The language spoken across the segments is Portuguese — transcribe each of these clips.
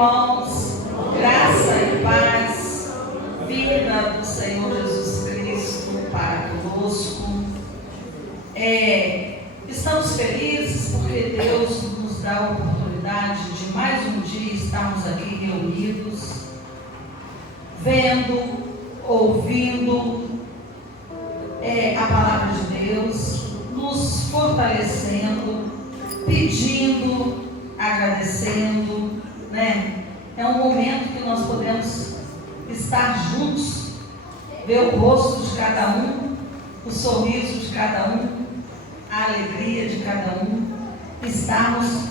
irmãos, graça e paz, vida do Senhor Jesus Cristo para conosco. Estamos felizes porque Deus nos dá a oportunidade de mais um dia estarmos aqui reunidos, vendo, ouvindo a palavra de Deus, nos fortalecendo, pedindo, agradecendo, né? É um momento que nós podemos estar juntos, ver o rosto de cada um, o sorriso de cada um, a alegria de cada um, estarmos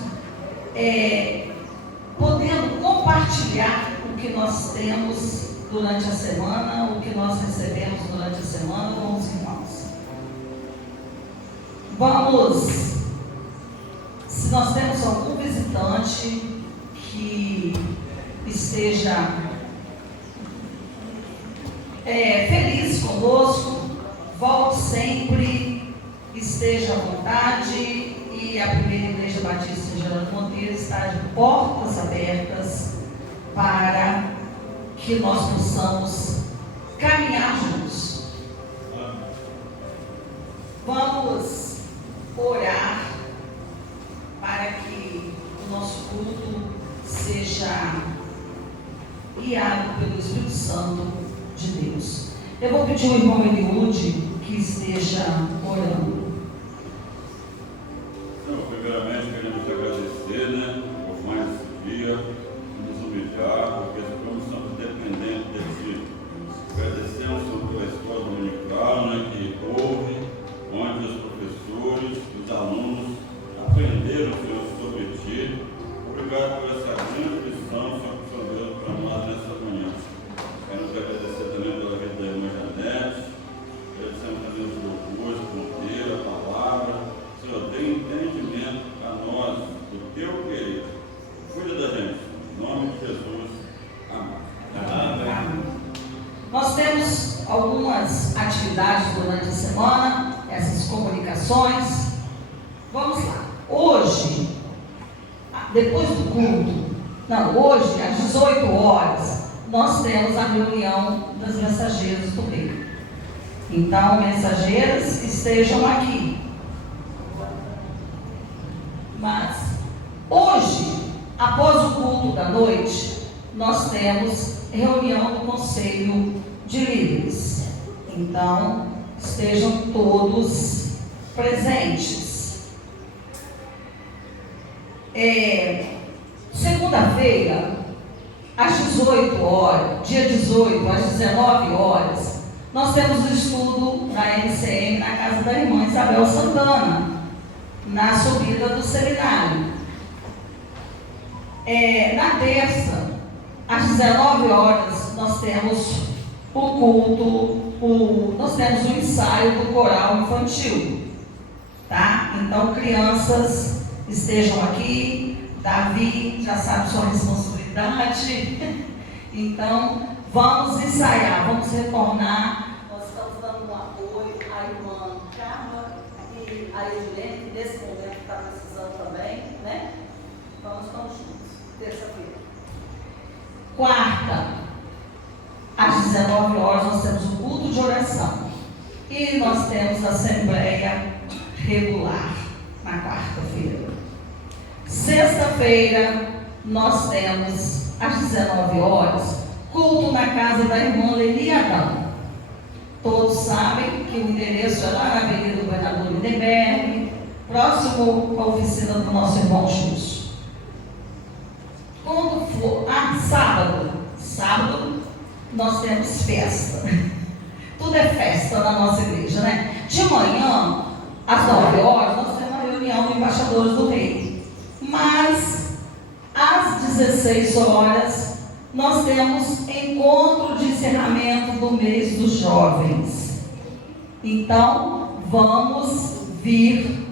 podendo compartilhar o que nós temos durante a semana, o que nós recebemos durante a semana com os irmãos. Vamos, se nós temos algum visitante que esteja feliz conosco, volte sempre, esteja à vontade, e a Primeira Igreja Batista em Geraldo Monteiro está de portas abertas para que nós possamos caminhar juntos. Vamos orar para que o nosso culto seja guiado pelo Espírito Santo de Deus. Eu vou pedir ao irmão Eliúde que esteja orando. Então, primeiramente, queremos agradecer, por mais esse dia, nos humilhar, porque estamos sempre dependendo de Ti. Agradecemos pela escola dominical, que houve, onde os professores, os alunos aprenderam, Senhor, sobre Ti. Obrigado por essa grande lição, Senhor, que o Senhor deu para nós nessa manhã. Queremos agradecer também pela vida da irmã Janete, agradecemos também os louvores, Monteiro, a palavra. Senhor, dê entendimento a nós do Teu querer. Cuida da gente, em nome de Jesus. Amém. Amém. Nós temos algumas atividades durante a semana, essas comunicações. Vamos lá. Hoje, depois do culto, hoje às 18 horas, nós temos a reunião das mensageiras do reino. Então, mensageiras, estejam aqui. Mas, hoje, após o culto da noite, nós temos reunião do Conselho de Líderes. Então, estejam todos presentes. Segunda-feira, às 18 horas, dia 18, às 19 horas, nós temos o estudo da MCM na casa da irmã Isabel Santana, na subida do seminário. Na terça, às 19 horas, nós temos o culto, nós temos o ensaio do coral infantil, tá? Então, crianças, estejam aqui. Davi já sabe sua responsabilidade. Então, vamos ensaiar, vamos retornar. Nós estamos dando um apoio à irmã Carla e à Edilene, que nesse momento está precisando também, né? Então, estamos juntos, terça-feira. Quarta, às 19 horas, nós temos o culto de oração. E nós temos a assembleia regular na quarta-feira. Sexta-feira, nós temos, às 19 horas, culto na casa da irmã Leni Adão. Todos sabem que o endereço é lá na Avenida do Governador Lindenberg, próximo à oficina do nosso irmão Justo. Quando for, sábado, nós temos festa. Tudo é festa na nossa igreja, né? De manhã, às 9 horas, nós temos uma reunião de embaixadores do rei. Mas, às 16 horas, nós temos encontro de encerramento do mês dos jovens. Então, vamos vir,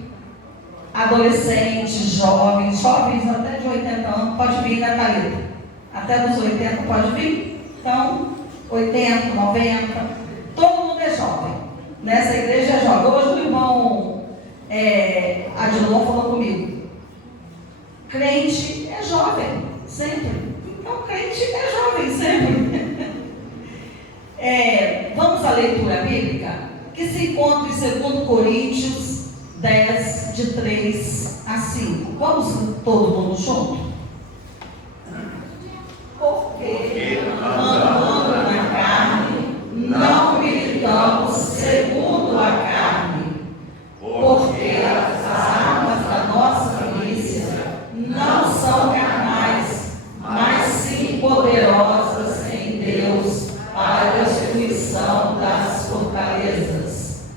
adolescentes, jovens até de 80 anos, pode vir, né, Thalita? Até dos 80 pode vir? Então, 80, 90, todo mundo é jovem. Nessa igreja é jovem. Hoje o irmão Adilon falou comigo. Crente é jovem, sempre. Então, o crente é jovem sempre. Vamos à leitura bíblica, que se encontra em 2 Coríntios 10, de 3 a 5. Vamos todo mundo junto? Porque andando na carne, não militamos segundo a carne, porque as armas da nossa milícia não são carnais, mas sim poderosas em Deus para a destruição das fortalezas,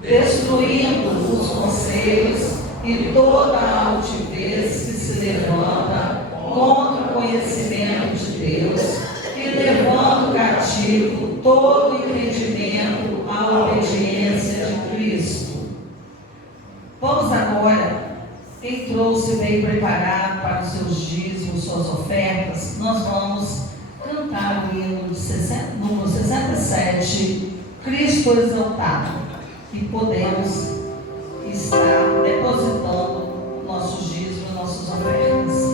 destruindo os conselhos e toda a altivez que se levanta contra o conhecimento de Deus e levando cativo todo o entendimento à obediência de Cristo. Vamos agora, quem trouxe bem preparado para os seus dízimos, suas ofertas, nós vamos cantar o hino número 67, Cristo exaltado, e podemos estar depositando nossos dízimos, nossas ofertas.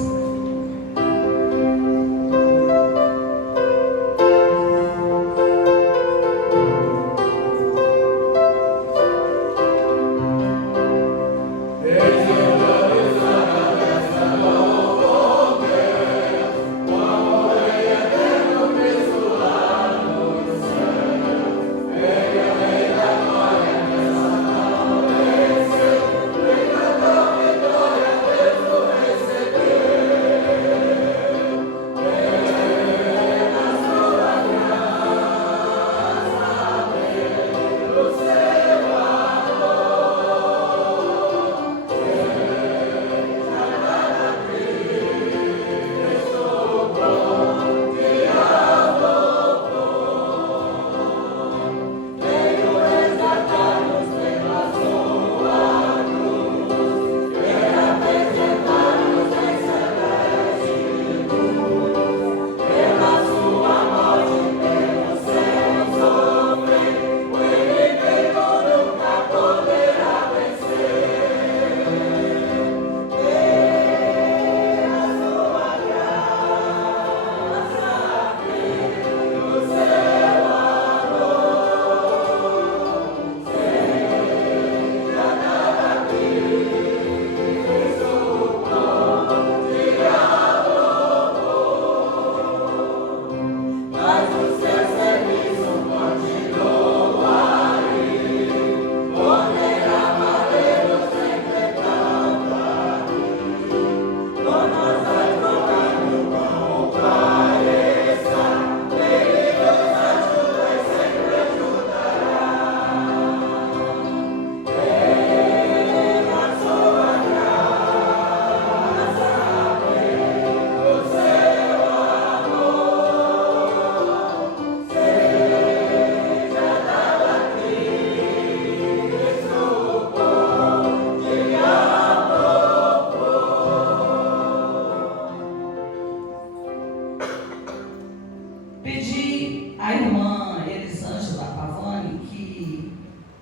Pedi à irmã Elisângela Pavani que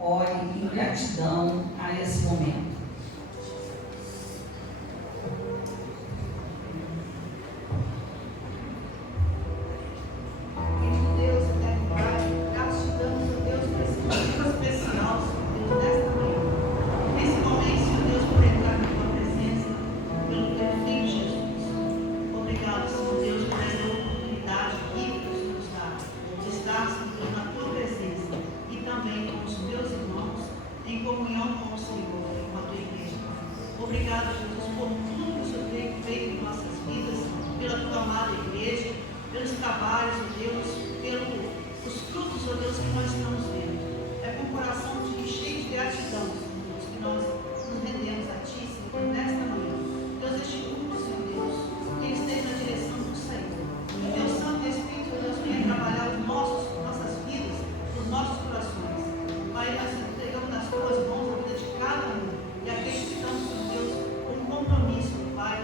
ore em gratidão a esse momento. Obrigado, Jesus, por tudo que o Senhor tem feito em nossas vidas, pela tua amada igreja, pelos trabalhos, ó Deus, pelos frutos, ó Deus, que nós estamos vendo. É com o coração cheio de gratidão, Senhor Deus, que nós nos rendemos a Ti, Senhor, nesta manhã. Deus, este culto, Senhor Deus, que ele esteja na direção do Senhor. Que o teu Santo Espírito, ó Deus, venha trabalhar nossas vidas, os nossos corações. Pai, nós entregamos nas tuas mãos a vida de cada um e aqueles que estão, Senhor Deus, com compromisso, Pai,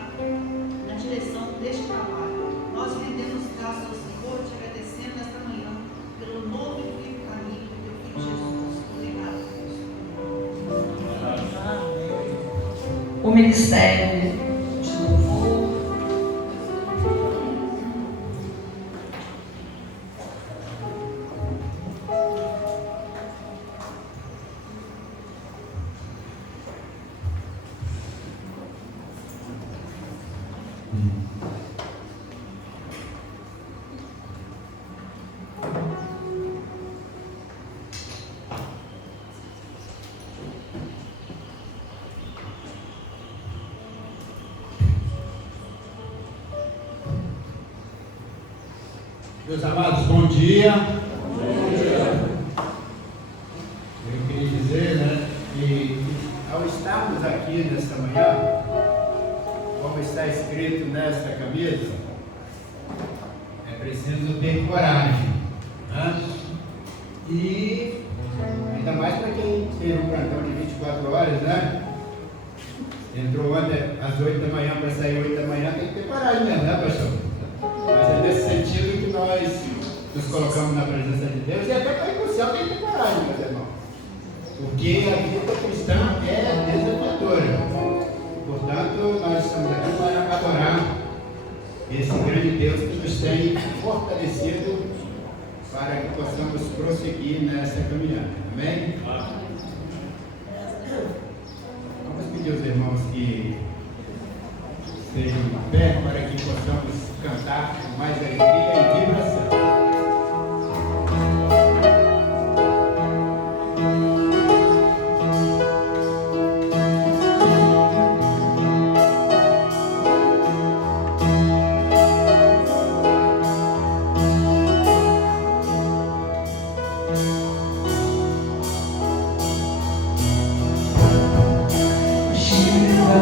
na direção deste trabalho. Nós rendemos graças ao Senhor, te agradecendo nesta manhã pelo novo e vivo caminho do teu Filho Jesus. Obrigado, Deus. O Ministério de Louvor Meus amados, bom dia. Bom dia. Eu queria dizer, né, que ao estarmos aqui nesta manhã, como está escrito nesta camisa, é preciso ter coragem, né? E ainda mais para quem teve um plantão de 24 horas, né? Entrou ontem às 8 da manhã para sair 8 da manhã, tem que ter coragem mesmo, né, pastor? Mas é nesse sentido que nós nos colocamos na presença de Deus, e até para ir para o céu tem que ter coragem, meus irmãos. Porque a vida cristã é desafiadora. Portanto, nós estamos aqui para adorar esse grande Deus que nos tem fortalecido para que possamos prosseguir nessa caminhada. Amém? Vamos pedir aos irmãos que estejam em pé para que possamos cantar com mais alegria e vibração. Shiva,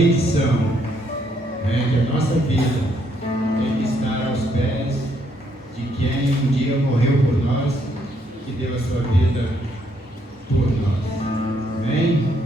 rendição, né, que a nossa vida tem que estar aos pés de quem um dia morreu por nós, que deu a sua vida por nós. Amém?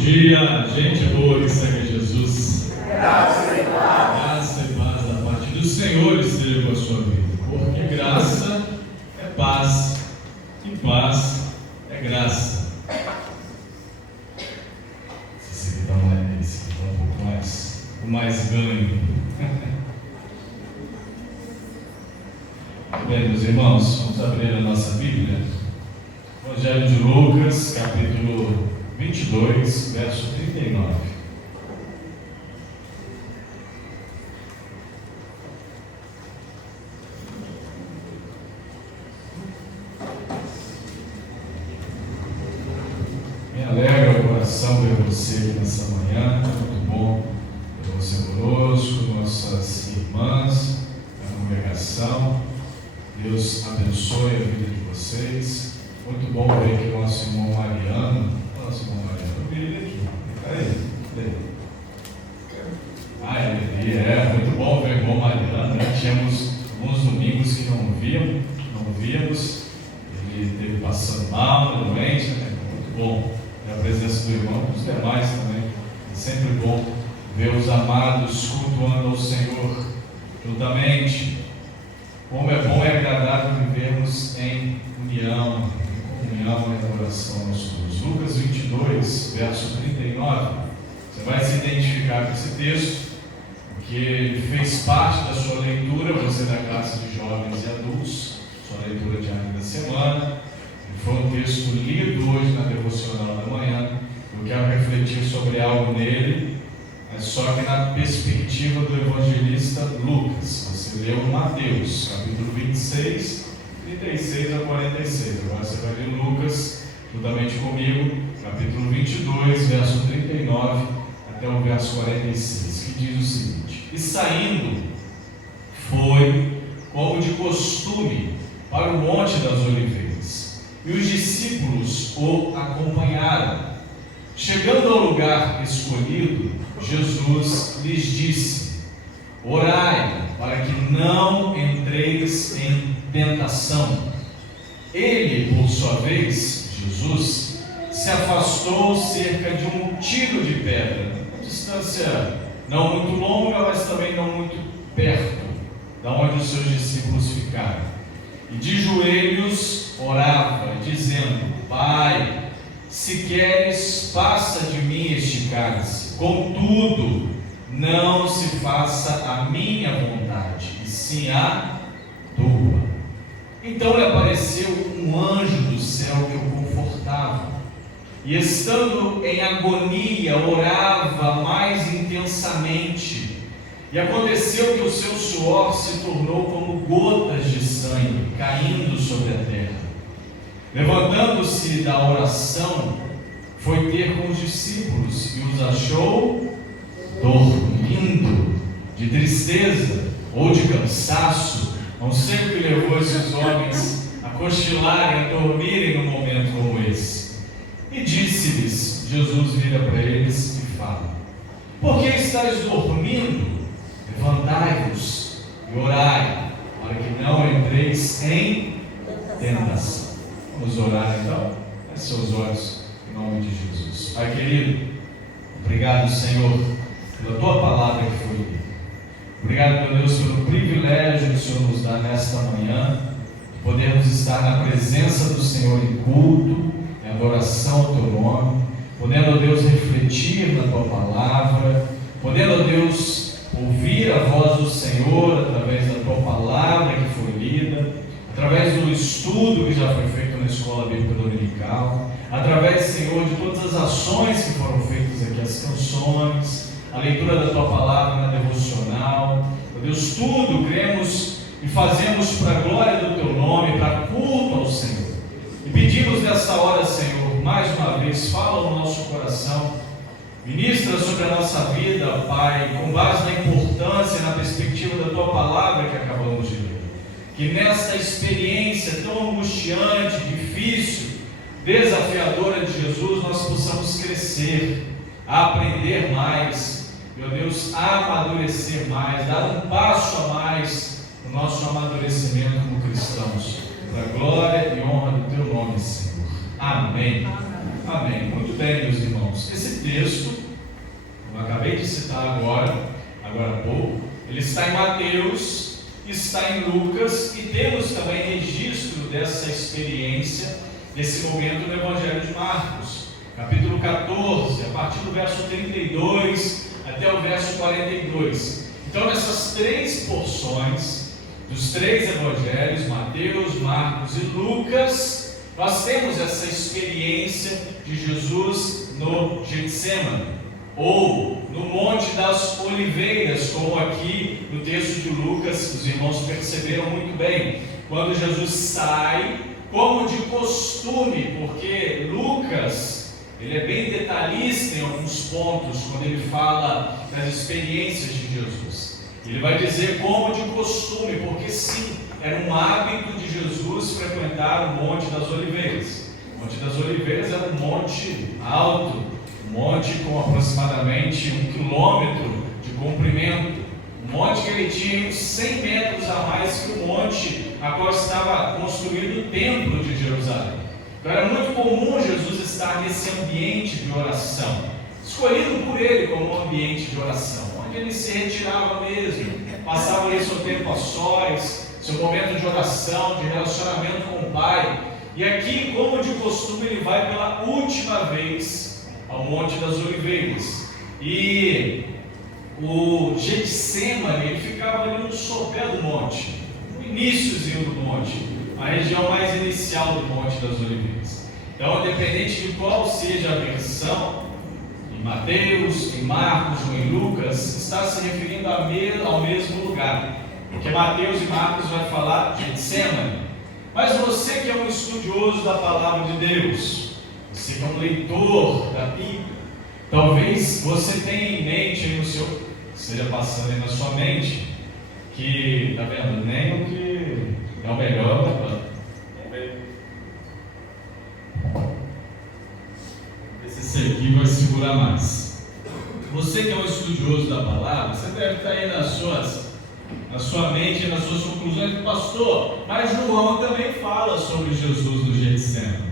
dia, gente boa que segue Jesus. Graça e paz da parte do Senhor esteja com a sua vida. Porque graça é paz e paz é graça. Se você dá uma olhada nesse, um pouco mais, o mais ganho. Bem, meus irmãos, vamos abrir a nossa Bíblia. Evangelho de Lucas, capítulo 22, verso 39. Me alegra o coração ver você aqui nessa manhã, muito bom ter você conosco, nossas irmãs da congregação. Deus abençoe a vida de vocês. Muito bom ver aqui o nosso irmão Mariano. Nosso irmão Mariano, eu vi ele aqui. Cadê ele? Ele muito bom ver o irmão Mariano. Tínhamos alguns domingos que não víamos. Ele esteve passando mal, doente, né? Muito bom ver a presença do irmão e dos demais também. É sempre bom ver os amados cultuando ao Senhor juntamente. Como é bom e agradável vivermos em união e adoração aos todos. Lucas 22, verso 39. Você vai se identificar com esse texto, porque ele fez parte da sua leitura, você da classe de jovens e adultos, sua leitura diária da semana. Ele foi um texto lido hoje na devocional da manhã. Eu quero refletir sobre algo nele, mas só que na perspectiva do evangelista Lucas. Você leu Mateus, capítulo 26, 36 a 46. Agora você vai ler Lucas, juntamente comigo, capítulo 22, verso 39 até o verso 46, que diz o seguinte: E saindo, foi, como de costume, para o Monte das Oliveiras, e os discípulos o acompanharam. Chegando ao lugar escolhido, Jesus lhes disse: Orai, para que não entreis em tentação. Ele, por sua vez, Jesus, se afastou cerca de um tiro de pedra, uma distância não muito longa, mas também não muito perto, da onde os seus discípulos ficaram. E de joelhos orava, dizendo: Pai, se queres, passa de mim este cálice. Contudo, não se faça a minha vontade, e sim a tua. Então lhe apareceu um anjo do céu que o confortava, e estando em agonia, orava mais intensamente. E aconteceu que o seu suor se tornou como gotas de sangue caindo sobre a terra. Levantando-se da oração, foi ter com os discípulos e os achou dormindo, de tristeza ou de cansaço. Não sei o que levou esses homens a cochilarem, a dormirem num momento como esse. E disse-lhes, Jesus vira para eles e fala: Por que estáis dormindo? Levantai-vos e orai, para que não entreis em tentação. Vamos orar então? Feche seus olhos em nome de Jesus. Pai querido, obrigado, Senhor, pela tua palavra que foi lida. Obrigado, meu Deus, pelo privilégio que o Senhor nos dá nesta manhã, de podermos estar na presença do Senhor em culto, em adoração ao teu nome, podendo, ó Deus, refletir na tua palavra, podendo, ó Deus, ouvir a voz do Senhor através da tua palavra que foi lida, através do estudo que já foi feito na Escola Bíblica Dominical, através, Senhor, de todas as ações que foram feitas aqui, as canções, a leitura da tua palavra na devocional. Meu Deus, tudo cremos e fazemos para a glória do teu nome, para culto ao Senhor. E pedimos nessa hora, Senhor, mais uma vez, fala no nosso coração, ministra sobre a nossa vida, Pai, com base na importância e na perspectiva da tua palavra que acabamos de ler. Que nesta experiência tão angustiante, difícil, desafiadora de Jesus, nós possamos crescer, aprender mais, meu Deus, amadurecer mais, dar um passo a mais no nosso amadurecimento como cristãos, para a glória e honra do teu nome, Senhor. Amém. Amém. Muito bem, meus irmãos. Esse texto, eu acabei de citar agora há pouco, ele está em Mateus, está em Lucas, e temos também registro dessa experiência, desse momento no Evangelho de Marcos, capítulo 14, a partir do verso 32 até o verso 42. Então, nessas três porções, dos três evangelhos, Mateus, Marcos e Lucas, nós temos essa experiência de Jesus no Getsemane, ou no Monte das Oliveiras, como aqui no texto de Lucas, os irmãos perceberam muito bem, quando Jesus sai, como de costume, porque Lucas, ele é bem detalhista em alguns pontos, quando ele fala das experiências de Jesus. Ele vai dizer como de costume, porque sim, era um hábito de Jesus frequentar o Monte das Oliveiras. O Monte das Oliveiras era um monte alto, um monte com aproximadamente 1 quilômetro de comprimento, um monte que ele tinha uns 100 metros a mais que o monte a qual estava construído o Templo de Jerusalém. Então era muito comum Jesus estar nesse ambiente de oração, escolhido por ele como um ambiente de oração, onde ele se retirava mesmo, passava ali seu tempo a sós, seu momento de oração, de relacionamento com o Pai. E aqui, como de costume, ele vai pela última vez ao Monte das Oliveiras. E o Getsemane, ele ficava ali no sopé do monte, no iníciozinho do monte, a região mais inicial do Monte das Oliveiras. Então, independente de qual seja a versão, em Mateus, em Marcos ou em Lucas, está se referindo ao mesmo lugar, porque Mateus e Marcos vai falar de Getsemane. Mas você que é um estudioso da palavra de Deus, você que é um leitor da Bíblia, talvez você tenha em mente aí no seu, esteja passando aí na sua mente, que, tá vendo, nem o que é o melhor da planta. Esse aqui vai segurar mais. Você que é um estudioso da palavra, você deve estar aí na sua mente, nas suas conclusões, pastor, mas João também fala sobre Jesus no Getsemane.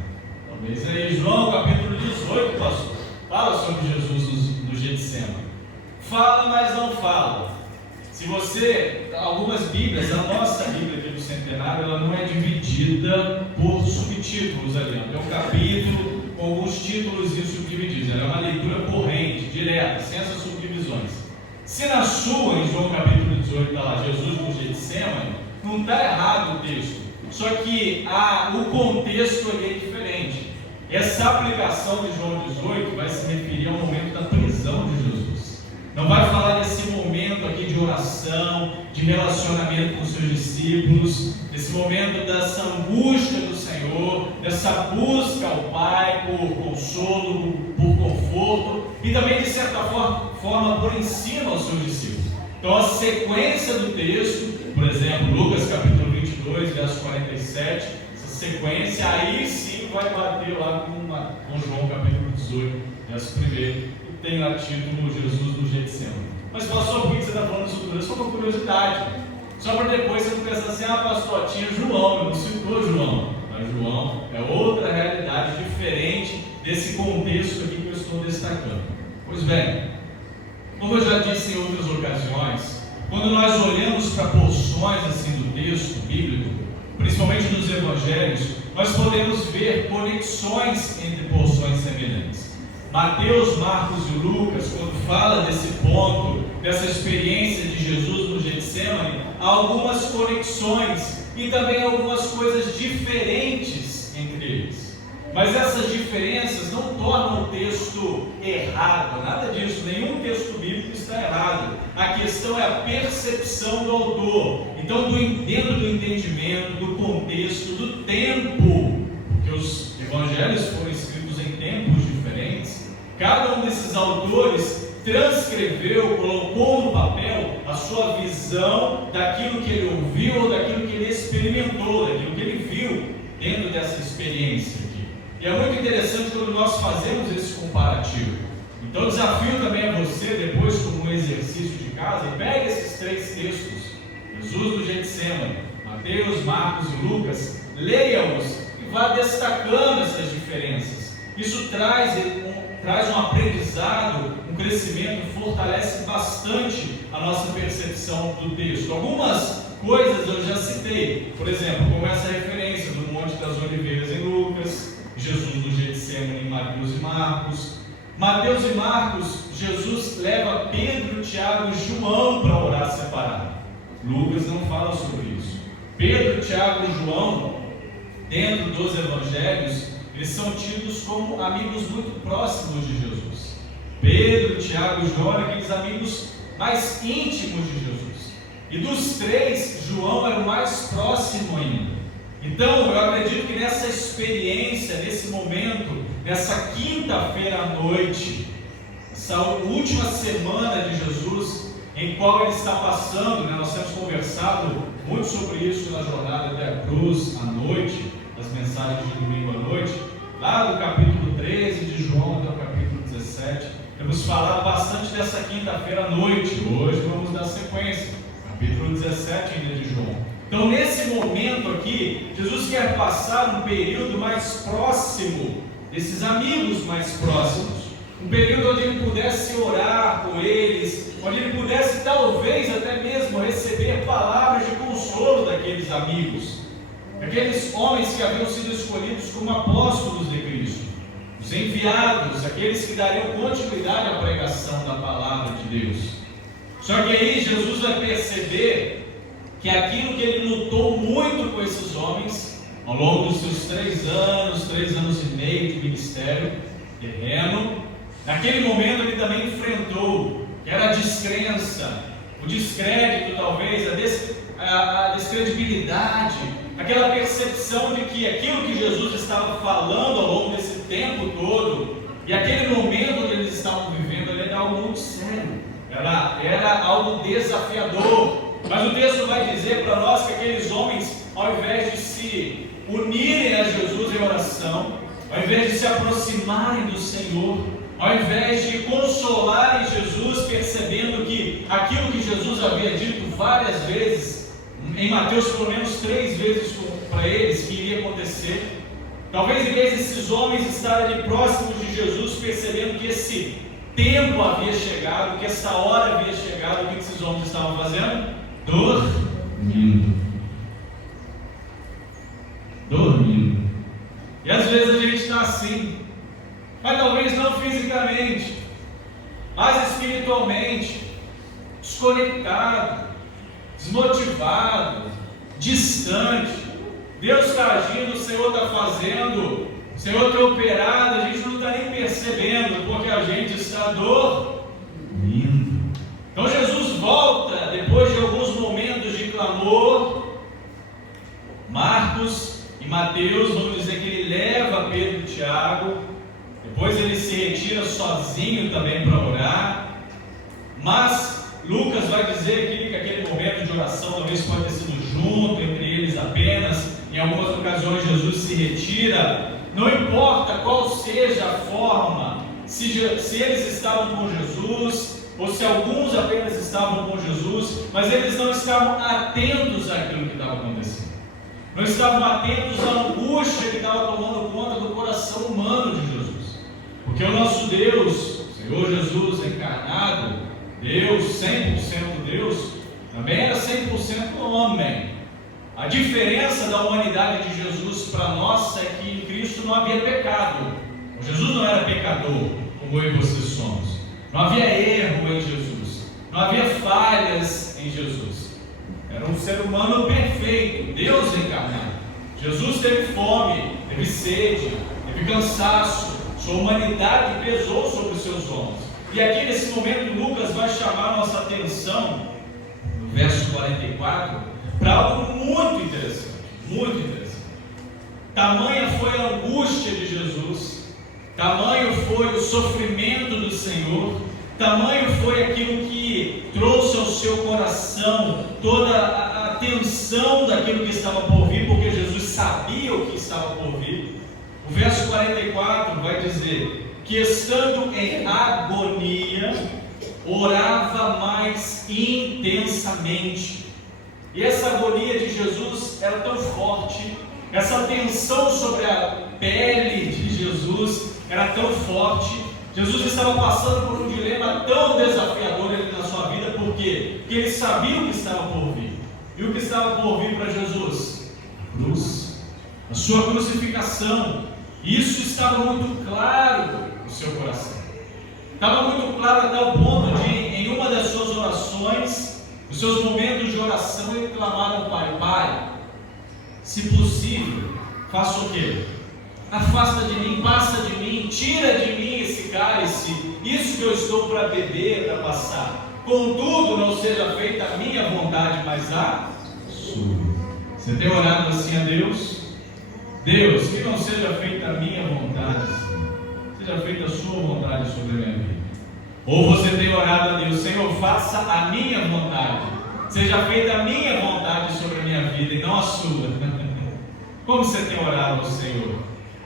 Talvez aí João capítulo 18, pastor, fala sobre Jesus no Getsemane. Fala, mas não fala. Se você, algumas Bíblias, a nossa Bíblia aqui do Centenário, ela não é dividida por subtítulos ali, tem um capítulo com alguns títulos subdivididos, ela é uma leitura corrente, direta, sem essas subdivisões. Se na sua, em João capítulo 18, está lá, Jesus no Getsemane, não está errado o texto, só que o contexto ali é diferente. Essa aplicação de João 18 vai se referir ao momento da prisão de Jesus. Não vai falar desse momento aqui de oração, de relacionamento com os seus discípulos, desse momento dessa angústia do Senhor, dessa busca ao Pai por consolo, por conforto e também, de certa forma, por ensino aos seus discípulos. Então, a sequência do texto, por exemplo, Lucas capítulo 22, verso 47, essa sequência aí sim vai bater lá com João capítulo 18, verso 1. Tem lá título Jesus no Getsemane. Mas pastor, por que você está falando sobre isso? Só uma curiosidade. Só para depois você não pensar assim, pastor, tinha João, não citou João. Mas João é outra realidade diferente desse contexto aqui que eu estou destacando. Pois bem, como eu já disse em outras ocasiões, quando nós olhamos para porções assim do texto bíblico, principalmente dos evangelhos, nós podemos ver conexões entre porções semelhantes. Mateus, Marcos e Lucas, quando fala desse ponto, dessa experiência de Jesus no Getsemane, há algumas conexões e também algumas coisas diferentes entre eles. Mas essas diferenças não tornam o texto errado, nada disso, nenhum texto bíblico está errado. A questão é a percepção do autor. Então, dentro do entendimento, do contexto, do tempo, porque os evangelhos foram escritos em tempos diferentes, cada um desses autores transcreveu, colocou no papel a sua visão daquilo que ele ouviu ou daquilo que ele experimentou, daquilo que ele viu dentro dessa experiência aqui. E é muito interessante quando nós fazemos esse comparativo. Então o desafio também é você, depois como um exercício de casa, pegue esses três textos, Jesus no Getsemane, Mateus, Marcos e Lucas, leia-os e vá destacando essas diferenças. isso traz um aprendizado, um crescimento, fortalece bastante a nossa percepção do texto. Algumas coisas eu já citei, por exemplo, como essa referência do Monte das Oliveiras em Lucas, Jesus no Getsemane em Mateus e Marcos. Mateus e Marcos, Jesus leva Pedro, Tiago e João para orar separado. Lucas não fala sobre isso. Pedro, Tiago e João, dentro dos evangelhos, eles são tidos como amigos muito próximos de Jesus. Pedro, Tiago e João eram aqueles amigos mais íntimos de Jesus. E dos três, João era o mais próximo ainda. Então, eu acredito que nessa experiência, nesse momento, nessa quinta-feira à noite, essa última semana de Jesus, em qual ele está passando, nós temos conversado muito sobre isso na jornada até a cruz, à noite, as mensagens de domingo à noite, lá do capítulo 13 de João até o capítulo 17, temos falado bastante dessa quinta-feira à noite. Hoje vamos dar sequência, capítulo 17 ainda de João. Então, nesse momento aqui, Jesus quer passar um período mais próximo desses amigos mais próximos, um período onde ele pudesse orar por eles, onde ele pudesse talvez até mesmo receber palavras de consolo daqueles amigos, aqueles homens que haviam sido escolhidos como apóstolos de Cristo, os enviados, aqueles que dariam continuidade à pregação da palavra de Deus. Só que aí Jesus vai perceber que aquilo que ele lutou muito com esses homens ao longo dos seus 3 anos e meio de ministério terreno, naquele momento ele também enfrentou, que era a descrença, o descrédito talvez, a descredibilidade, aquela percepção de que aquilo que Jesus estava falando ao longo desse tempo todo, e aquele momento que eles estavam vivendo, ele era algo muito sério, era algo desafiador. Mas o texto vai dizer para nós que aqueles homens, ao invés de se unirem a Jesus em oração, ao invés de se aproximarem do Senhor, ao invés de consolarem Jesus, percebendo que aquilo que Jesus havia dito várias vezes, em Mateus pelo menos 3 vezes para eles, que iria acontecer, talvez em vez desses homens estarem ali próximos de Jesus, percebendo que esse tempo havia chegado, que essa hora havia chegado, o que esses homens estavam fazendo? Dormindo. E às vezes a gente está assim, mas talvez não fisicamente, mas espiritualmente, desconectado, desmotivado, distante. Deus está agindo, o Senhor está fazendo, o Senhor tem operado, a gente não está nem percebendo, porque a gente está dormindo. Então Jesus volta, depois de alguns momentos de clamor. Marcos e Mateus, vamos dizer que ele leva Pedro e Tiago, depois ele se retira sozinho também para orar, mas Lucas vai dizer que aquele momento de oração talvez pode ter sido junto, entre eles apenas, em algumas ocasiões Jesus se retira, não importa qual seja a forma, se eles estavam com Jesus, ou se alguns apenas estavam com Jesus, mas eles não estavam atentos àquilo que estava acontecendo, não estavam atentos à angústia que estava tomando conta do coração humano de Jesus, porque o nosso Deus, Senhor Jesus encarnado, Deus, 100% Deus, também era 100% homem. A diferença da humanidade de Jesus para nós é que em Cristo não havia pecado. Jesus não era pecador, como eu e você somos. Não havia erro em Jesus, não havia falhas em Jesus. Era um ser humano perfeito, Deus encarnado. Jesus teve fome, teve sede, teve cansaço, sua humanidade pesou sobre os seus ombros. E aqui nesse momento Lucas vai chamar a nossa atenção, no verso 44, para algo muito interessante, muito interessante. Tamanha foi a angústia de Jesus, tamanho foi o sofrimento do Senhor, tamanho foi aquilo que trouxe ao seu coração toda a tensão daquilo que estava por vir, porque Jesus sabia o que estava por vir. O verso 44 vai dizer que, estando em agonia, orava mais intensamente. E essa agonia de Jesus era tão forte, essa tensão sobre a pele de Jesus era tão forte. Jesus estava passando por um dilema tão desafiador ali na sua vida, por quê? Porque ele sabia o que estava por vir. E o que estava por vir para Jesus? A cruz, a sua crucificação. Isso estava muito claro no seu coração. Estava muito claro a tal ponto de, em uma das suas orações, nos seus momentos de oração, ele clamava ao Pai: Pai, se possível, faça o quê? Afasta de mim, passa de mim, tira de mim esse cálice, isso que eu estou para beber, para passar. Contudo, não seja feita a minha vontade, mas a sua. Você tem orado assim a Deus? Deus, que não seja feita a minha vontade, seja feita a sua vontade sobre a minha vida. Ou você tem orado a Deus: Senhor, faça a minha vontade, seja feita a minha vontade sobre a minha vida e não a sua. Como você tem orado ao Senhor?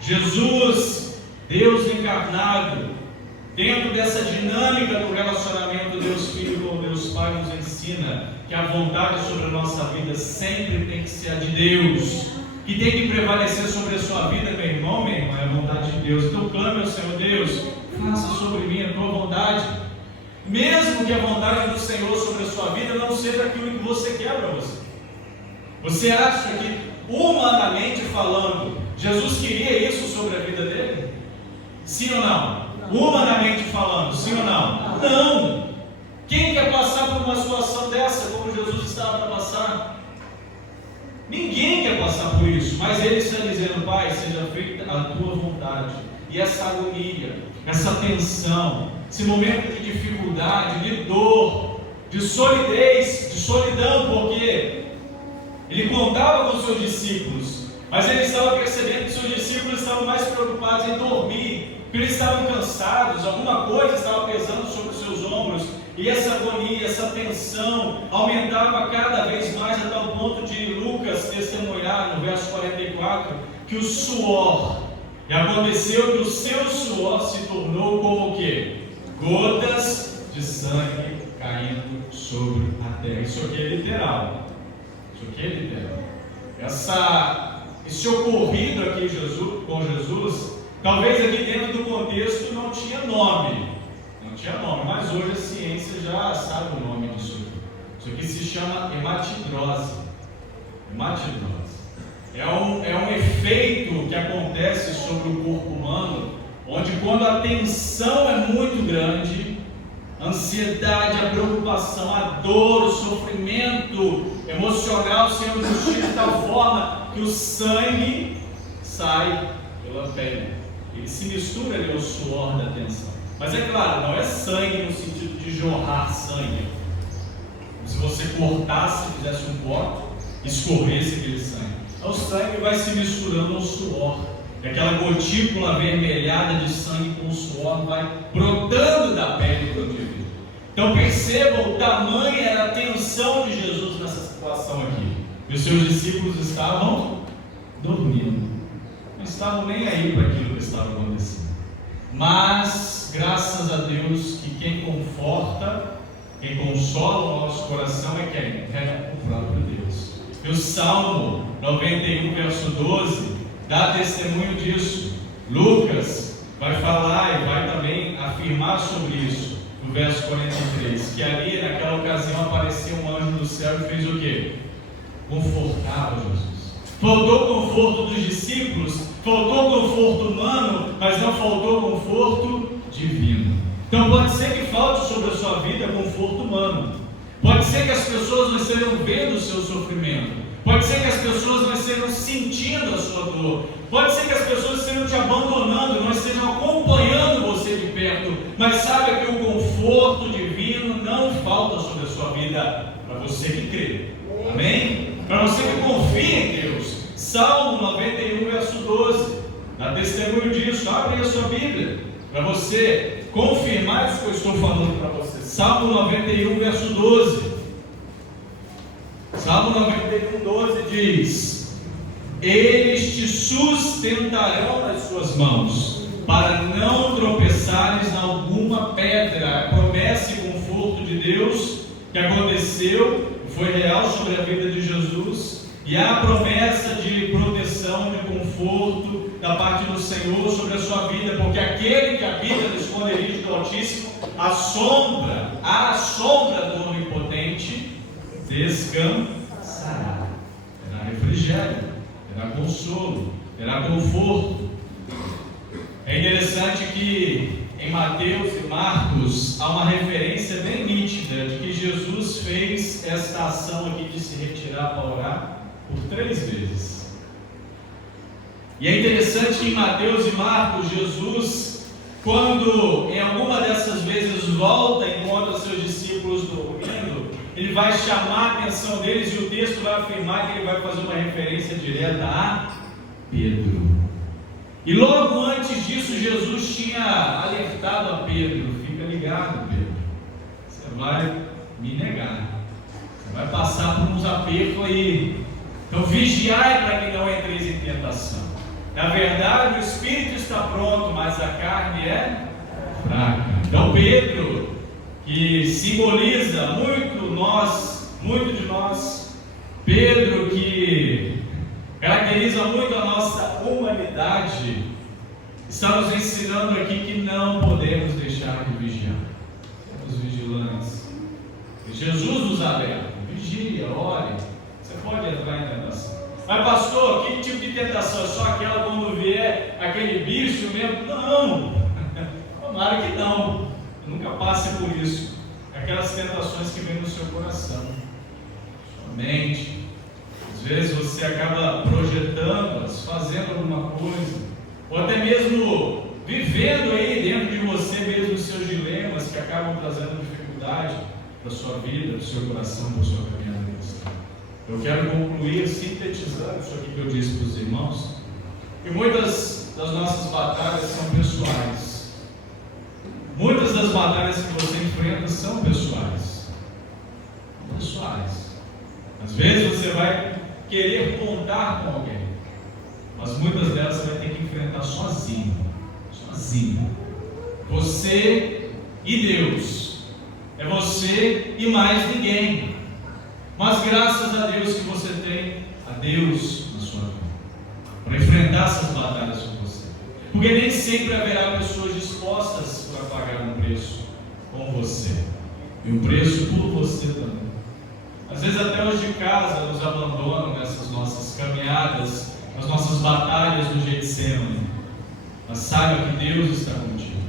Jesus, Deus encarnado, dentro dessa dinâmica do relacionamento Deus Filho com Deus Pai, nos ensina que a vontade sobre a nossa vida sempre tem que ser a de Deus, que tem que prevalecer sobre a sua vida, meu irmão, minha irmã, é a vontade de Deus. Então clame ao Senhor: Deus, faça sobre mim a tua vontade, mesmo que a vontade do Senhor sobre a sua vida não seja aquilo que você quer para você. Você acha que, humanamente falando, Jesus queria isso sobre a vida dele? Sim ou não? Humanamente falando, sim ou não? Não! Quem quer passar por uma situação dessa, como Jesus estava para passar? Ninguém quer passar por isso, mas ele está dizendo: Pai, seja feita a tua vontade. E essa agonia, essa tensão, esse momento de dificuldade, de dor, de solidez, de solidão, porque ele contava com os seus discípulos, mas ele estava percebendo que seus discípulos estavam mais preocupados em dormir, porque eles estavam cansados, alguma coisa estava pesando sobre os seus ombros, e essa agonia, essa tensão aumentava cada vez mais, a tal ponto de Lucas testemunhar no verso 44 que o suor, e aconteceu que o seu suor se tornou como o quê? Gotas de sangue caindo sobre a terra. Isso aqui é literal. Isso aqui é literal. Esse ocorrido aqui com Jesus, talvez aqui dentro do contexto não tinha nome, mas hoje a ciência já sabe o nome disso aqui. Isso aqui se chama hematidrose. É um efeito que acontece sobre o corpo humano, onde quando a tensão é muito grande, a ansiedade, a preocupação, a dor, o sofrimento emocional se angustia de tal forma que o sangue sai pela pele. Ele se mistura ali ao suor da tensão. Mas é claro, não é sangue no sentido de jorrar sangue. Como se você cortasse, fizesse um corte, escorresse aquele sangue. Então o sangue vai se misturando ao suor. E aquela gotícula avermelhada de sangue com o suor vai brotando da pele do indivíduo. Então percebam o tamanho e a tensão de Jesus nessa situação aqui. E os seus discípulos estavam dormindo. Não estavam nem aí para aquilo que estava acontecendo. Mas, graças a Deus, que quem conforta, quem consola o nosso coração é quem? É o próprio Deus. E o Salmo 91, verso 12, dá testemunho disso. Lucas vai falar e vai também afirmar sobre isso, no verso 43, que ali naquela ocasião apareceu um anjo do céu e fez o quê? Confortava Jesus. Faltou conforto dos discípulos, faltou conforto humano, mas não faltou conforto divino. Então pode ser que falte sobre a sua vida conforto humano. Pode ser que as pessoas não estejam vendo o seu sofrimento. Pode ser que as pessoas não estejam sentindo a sua dor. Pode ser que as pessoas estejam te abandonando, não estejam acompanhando você de perto. Mas saiba que o conforto divino não falta sobre a sua vida, para você que crê. Amém? Para você que confia em Deus. Salmo 91, verso 12. Dá testemunho disso. Abre a sua Bíblia para você confirmar isso que eu estou falando para você. Salmo 91, verso 12. Salmo 91, 12 diz: eles te sustentarão nas suas mãos, para não tropeçares em alguma pedra. A promessa e conforto de Deus que aconteceu, foi real sobre a vida de Jesus, e a promessa de proteção direção, de conforto da parte do Senhor sobre a sua vida, porque aquele que habita no esconderijo do Altíssimo, à sombra do Onipotente, descansará. Terá refrigério, terá consolo, terá conforto. É interessante que em Mateus e Marcos há uma referência bem nítida de que Jesus fez esta ação aqui de se retirar para orar por 3 vezes. E é interessante que em Mateus e Marcos, Jesus, quando em alguma dessas vezes volta e encontra seus discípulos dormindo, ele vai chamar a atenção deles e o texto vai afirmar que ele vai fazer uma referência direta a Pedro. E logo antes disso, Jesus tinha alertado a Pedro: fica ligado, Pedro, você vai me negar, você vai passar por uns apertos aí, então vigiai para que não entreis em tentação. Na verdade, o espírito está pronto, mas a carne é fraca. Então Pedro, que simboliza muito de nós, Pedro que caracteriza muito a nossa humanidade, está nos ensinando aqui que não podemos deixar de vigiar. Somos vigilantes. Jesus nos alerta: vigia, ore. Você pode entrar em tentação. Mas pastor, que tipo de tentação? É só aquela quando vier aquele bicho mesmo? Não, tomara que não. Nunca passe por isso. Aquelas tentações que vêm no seu coração, sua mente. Às vezes você acaba projetando-as, fazendo alguma coisa, ou até mesmo vivendo aí dentro de você mesmo os seus dilemas que acabam trazendo dificuldade para a sua vida, para o seu coração, para a sua caminhada cristã. Eu quero concluir sintetizando isso aqui que eu disse para os irmãos, que muitas das nossas batalhas são pessoais. Muitas das batalhas que você enfrenta são pessoais. Às vezes você vai querer contar com alguém, mas muitas delas você vai ter que enfrentar sozinho. Você e Deus. É você e mais ninguém. Mas graças a Deus que você tem a Deus na sua vida para enfrentar essas batalhas com você. Porque nem sempre haverá pessoas dispostas para pagar um preço com você, e um preço por você também. Às vezes até os de casa nos abandonam nessas nossas caminhadas, nas nossas batalhas do Getsemane. Mas saiba que Deus está contigo.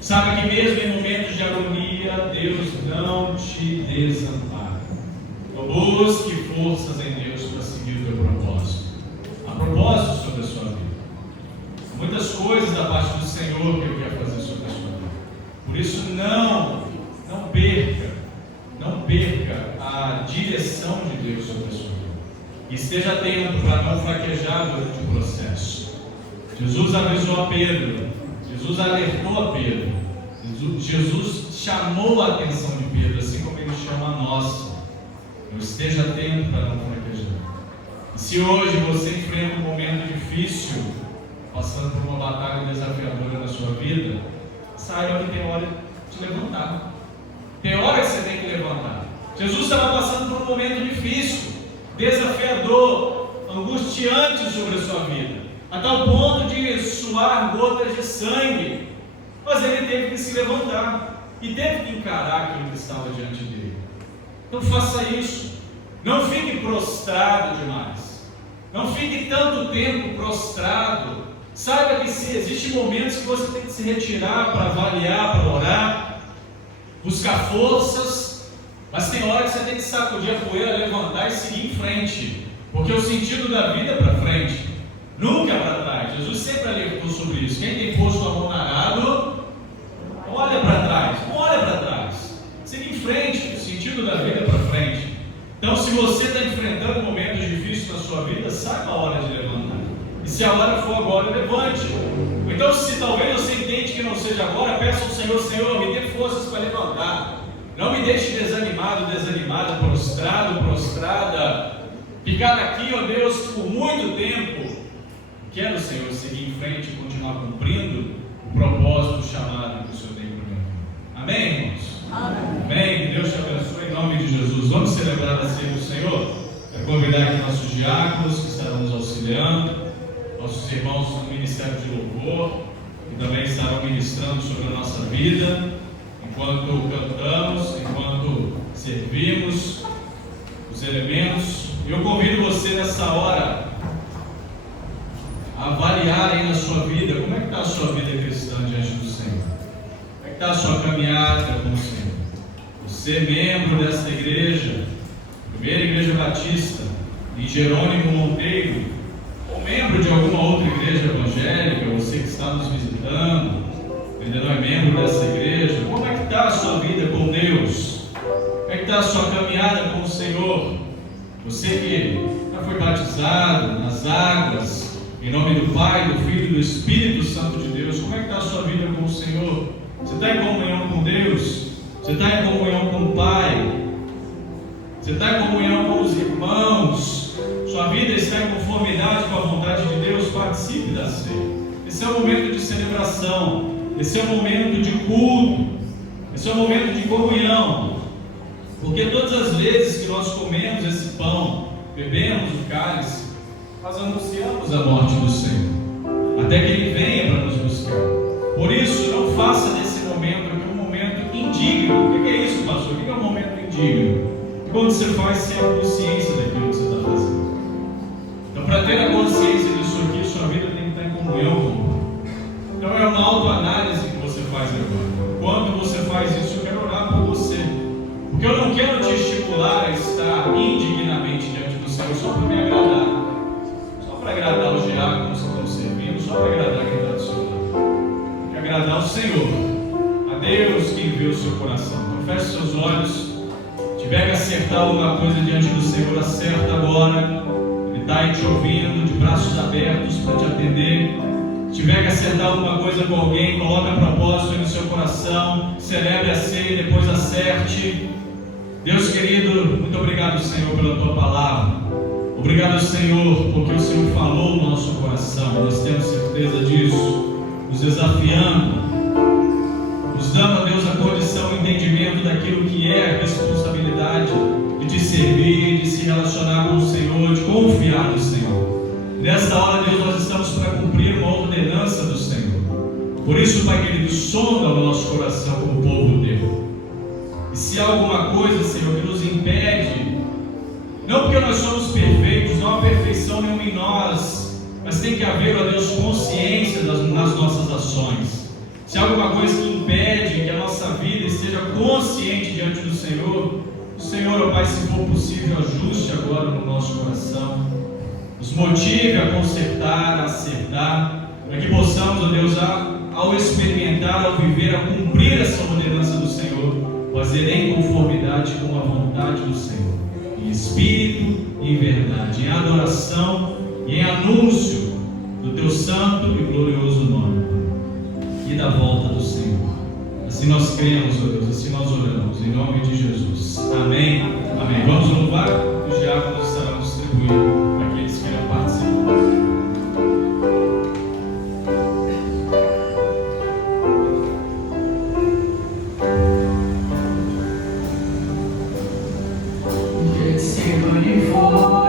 Saiba que mesmo em momentos de agonia, Deus não te desampara. Busque forças em Deus para seguir o teu propósito. Há propósito sobre a sua vida. Muitas coisas da parte do Senhor que eu quero fazer sobre a sua vida. Por isso não perca a direção de Deus sobre a sua vida. Esteja atento para não fraquejar durante o processo. Jesus avisou a Pedro, Jesus alertou a Pedro, Jesus chamou a atenção de Pedro, assim como Ele chama a nossa. Então esteja atento para não fraquejar. E se hoje você enfrenta um momento difícil, passando por uma batalha desafiadora na sua vida, saiba que tem hora de levantar. Tem hora que você tem que levantar. Jesus estava passando por um momento difícil, desafiador, angustiante sobre a sua vida, a tal ponto de suar gotas de sangue. Mas ele teve que se levantar e teve que encarar aquilo que estava diante dele. Então faça isso. Não fique prostrado demais. Não fique tanto tempo prostrado. Saiba que se existem momentos que você tem que se retirar para avaliar, para orar, buscar forças, mas tem hora que você tem que sacudir a poeira, levantar e seguir em frente, porque o sentido da vida é para frente, nunca é para trás. Jesus sempre alertou sobre isso. Quem tem posto a mão no arado, olha para trás, não olha para trás, siga em frente. O sentido da vida é para frente. Então, se você está enfrentando momentos difíceis na sua vida, saiba a hora de levantar. E se a hora for agora, levante. Então, se talvez você entende que não seja agora, peça ao Senhor: Senhor, me dê forças para levantar. Não me deixe desanimado, desanimada, prostrado, prostrada, ficar aqui, ó Deus, por muito tempo. Quero, Senhor, seguir em frente e continuar cumprindo o propósito, o chamado que o Senhor tem para mim. Amém, irmãos? Amém. Que Deus te abençoe em nome de Jesus. Vamos celebrar a ceia do Senhor. Quero convidar aqui nossos diáconos que estarão nos auxiliando. ministrando sobre a nossa vida, enquanto cantamos, enquanto servimos os elementos. Eu convido você nessa hora a avaliar aí na sua vida, como é que está a sua vida cristã diante do Senhor? Como é que está a sua caminhada com o Senhor? Você é membro desta igreja, Primeira Igreja Batista, em Jerônimo Monteiro, ou membro de alguma outra igreja evangélica, você que está nos visitando, ainda não é membro dessa igreja, como é que está a sua vida com Deus? Como é que está a sua caminhada com o Senhor? Você que já foi batizado nas águas, em nome do Pai, do Filho e do Espírito Santo de Deus, como é que está a sua vida com o Senhor? Você está em comunhão com Deus? Você está em comunhão com o Pai? Você está em comunhão com os irmãos? Sua vida está em conformidade com a vontade de Deus? Participe da ceia. Esse é o momento de celebração. Esse é o momento de culto. Esse é o momento de comunhão. Porque todas as vezes que nós comemos esse pão, bebemos o cálice, nós anunciamos a morte do Senhor, até que Ele venha para nos buscar. Por isso, não faça desse momento aqui um momento indigno. O que é isso, pastor? O que é um momento indigno? É quando você faz sem a consciência daquilo que você está fazendo. Então, para ter a consciência disso aqui, sua vida tem que estar em comunhão com o Pai. Então, é uma autoanálise que você faz agora. Quando você faz isso, eu quero orar por você. Porque eu não quero te estimular a estar indignamente diante do Senhor só para me agradar. Só para agradar os diáconos que estão servindo, só para agradar quem está do seu lado. Quero agradar o Senhor, a Deus que enviou o seu coração. Então feche seus olhos. Se tiver que acertar alguma coisa diante do Senhor, acerta agora. Ele está aí te ouvindo, de braços abertos para te atender. Se tiver que acertar alguma coisa com alguém, coloque a propósito aí no seu coração. Celebre a ceia e depois acerte. Deus querido, muito obrigado, Senhor, pela tua palavra. Obrigado, Senhor, porque o Senhor falou no nosso coração. Nós temos certeza disso, nos desafiando, nos dando, a Deus, a condição e entendimento daquilo que é a responsabilidade de te servir, de se relacionar com o Senhor, de confiar no Senhor. Nesta hora, Deus, nós estamos para cumprir uma ordenança do Senhor. Por isso, Pai querido, sonda o nosso coração como povo teu. E se há alguma coisa, Senhor, que nos impede, não porque nós somos perfeitos, não há perfeição nenhuma em nós, mas tem que haver, ó Deus, consciência nas nossas ações. Se há alguma coisa que impede que a nossa vida esteja consciente diante do Senhor, o Senhor, ó Pai, se for possível, ajuste agora no nosso coração, nos motive a consertar, a acertar, para que possamos, ó Deus, ao experimentar, ao viver, a cumprir essa ordenança do Senhor, fazer em conformidade com a vontade do Senhor, em espírito e em verdade, em adoração e em anúncio do teu santo e glorioso nome e da volta do Senhor. Assim nós cremos, ó Deus, assim nós oramos, em nome de Jesus. Amém. Amém. Vamos louvar, os diáconos estarão distribuindo para aqueles que queiram participar. Oh,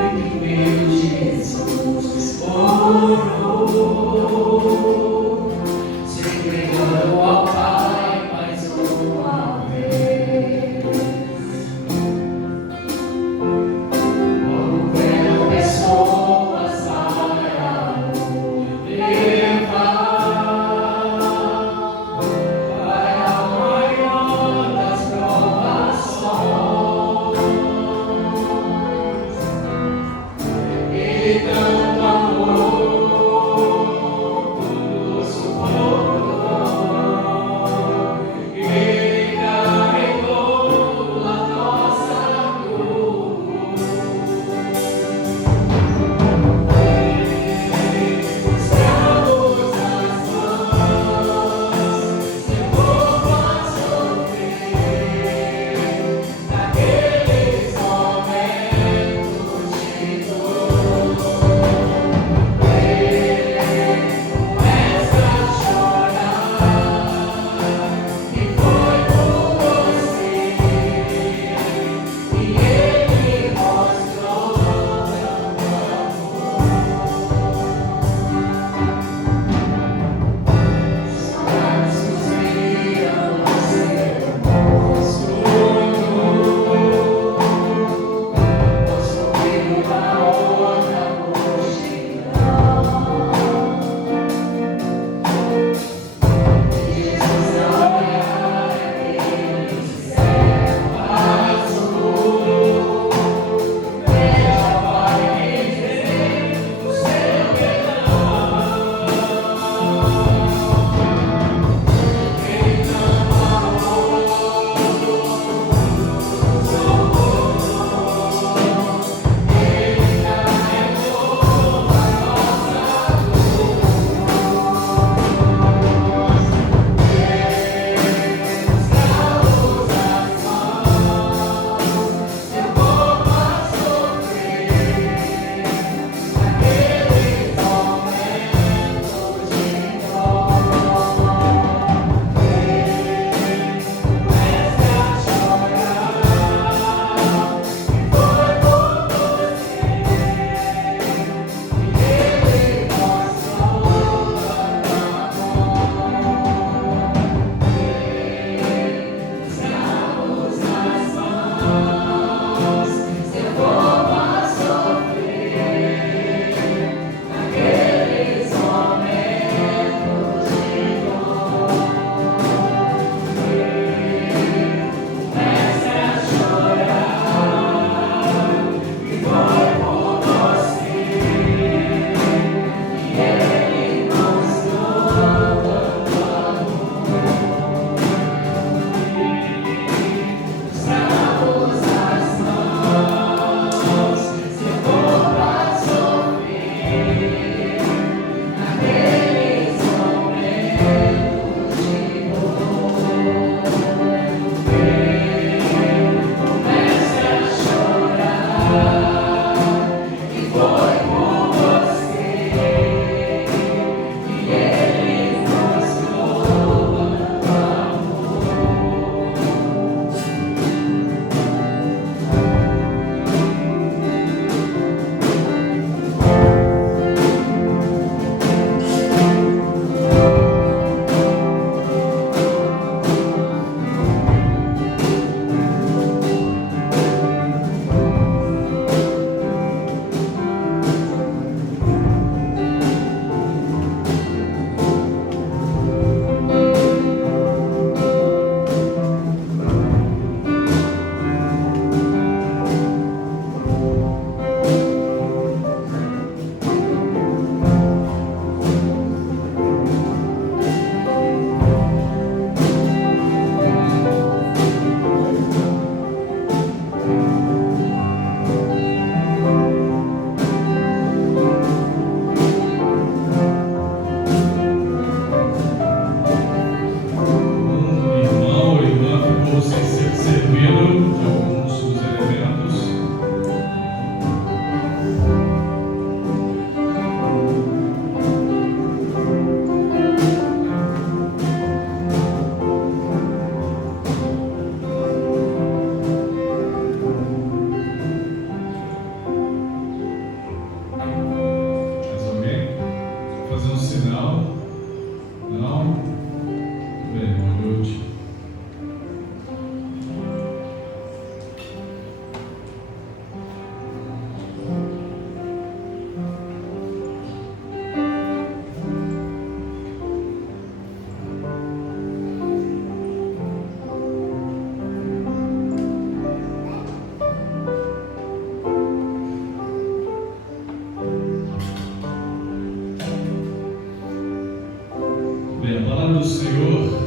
Palavra do Senhor,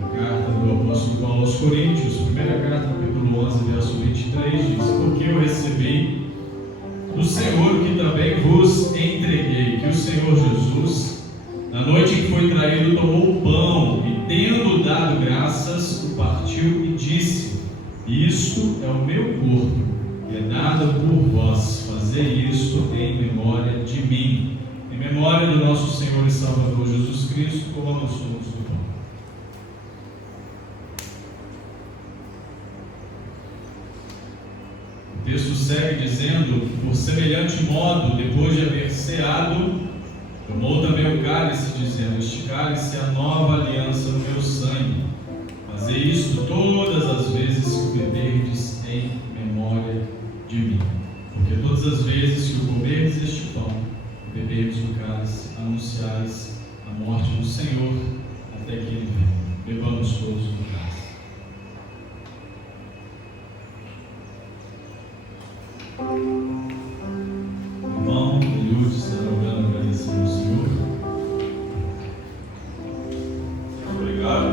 a carta do apóstolo Paulo aos Coríntios, primeira carta, capítulo 11, verso 23, diz: porque eu recebi do Senhor que também vos entreguei, que o Senhor Jesus, na noite em que foi traído, tomou o pão e, tendo dado graças, o partiu e disse: isto é o meu corpo, que é dado por vós, fazei isto em memória de mim. Em memória do nosso Senhor e Salvador Jesus Cristo, comamos todos do pão. O texto segue dizendo: por semelhante modo, depois de haver ceado, tomou também o cálice, dizendo: este cálice é a nova aliança no meu sangue. Fazei isto todas as vezes que o beberdes em memória de mim. Porque todas as vezes que o comerdes este pão, beberdes o cálice, anunciais a morte do Senhor até que ele venha. Bebamos todos do cálice. Irmão, Eliúde estará orando, agradecendo ao Senhor. Obrigado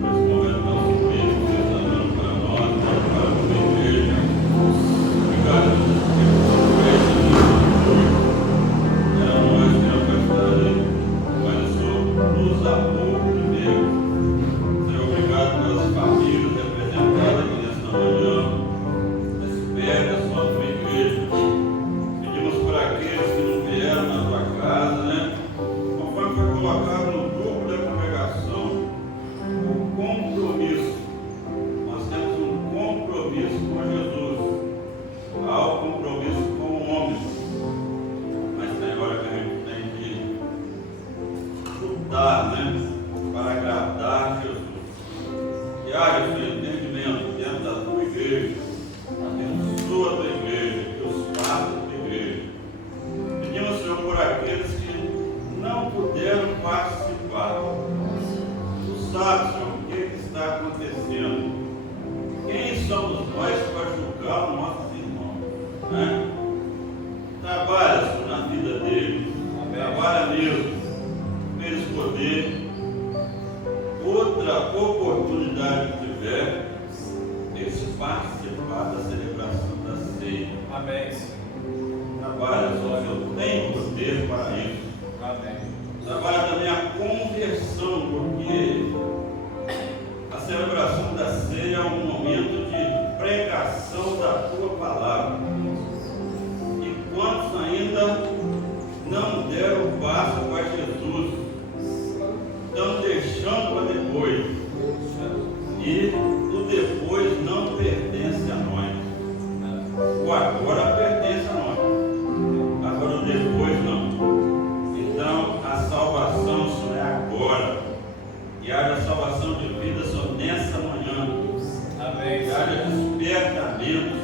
por esse momento tão sublime que você está dando para nós, para a sua igreja. Obrigado por esse era nós que não gostaria, mas o Senhor nos amou primeiro. Senhor, obrigado pelas famílias representadas aqui nesta manhã. Espera a sua igreja. Pedimos por aqueles que não vieram na tua casa, né? Conforme foi colocado no grupo da congregação, o compromisso. Nós temos um compromisso com Jesus. Há o compromisso com o homem. Mas tem hora que a gente tem que lutar, né? Para agradar Jesus. E haja esse entendimento dentro da tua igreja. Abençoa a tua igreja, os passos da tua igreja. Pedimos, Senhor, por aqueles que não puderam participar. Tu sabes, Senhor, o que está acontecendo. Quem somos nós para julgar os nossos irmãos? Né? Trabalha, Senhor, na vida deles. Trabalha mesmo. Para eles poderem, outra oportunidade que tiver, eles participar da celebração da ceia. Amém, Senhor. Trabalha, Senhor, eu tenho poder para isso. Amém. Trabalha também a conversão, porque a celebração da ceia é um momento de pregação da tua palavra. E quantos ainda não deram o passo para Jesus, estão deixando para depois. E o depois não pertence a nós. O agora pertence a nós. Agora o depois não. Então a salvação só é agora. E haja salvação de vida só nessa manhã. Amém. E haja despertamento